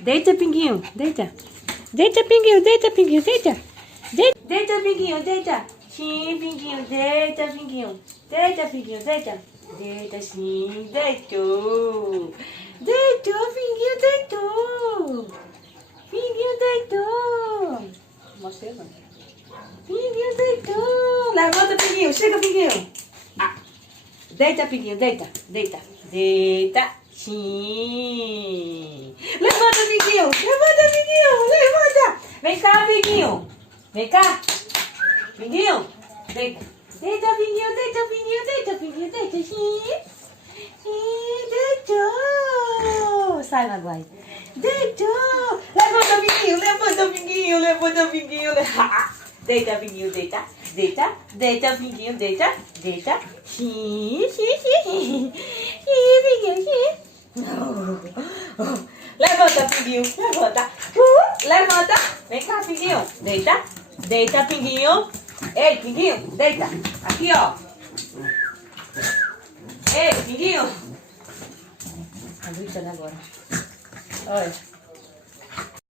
Deita, Pinguinho. Deita. Deita, Pinguinho. Deita, Pinguinho. Deita. Deita, Pinguinho. Deita. Sim, Pinguinho. Deita, Pinguinho. Deita, Pinguinho. Deita. Deita, sim. Deitou. Deitou, Pinguinho. Deitou. Pinguinho deitou. Mostrei não. Pinguinho deitou. Levanta, Pinguinho. Chega, Pinguinho. Deita, Pinguinho. Deita. Deita. Deita. Sim. Levanta, Pinguinho. Levanta, Pinguinho. Levanta. Vem cá, Pinguinho. Vem cá. Pinguinho. Deita. Deita, Pinguinho. Deita, Pinguinho. Deita, Pinguinho. Deita. Sim. Sim. Deitou. Sai, Maguai. Deitou. Levanta, Pinguinho. Levanta, Pinguinho. Levanta, Pinguinho. Deita, Pinguinho. Deita. Deita. Deita, Pinguinho. Deita. Deita. Sim. Sim, sim. Sim, Pinguinho. Sim. Levanta, Pinguinho. Levanta. Levanta. Vem cá, Pinguinho. Deita. Deita, Pinguinho. Ei, Pinguinho. Deita. Aqui, ó. Ei, Pinguinho. Tá gritando agora. Olha.